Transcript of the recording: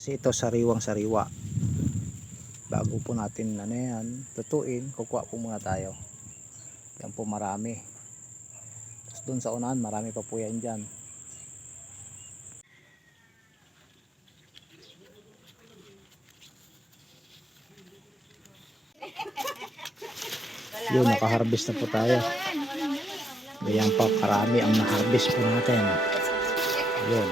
Kasi ito sariwang sariwa. Bago po natin yan, tutuin, kukuha po muna tayo. Yan po marami. Tapos dun sa unahan, marami pa po yan dyan. Yun, nakaharvest na po tayo. Ganyan pa, karami ang naharvest po natin. Yun.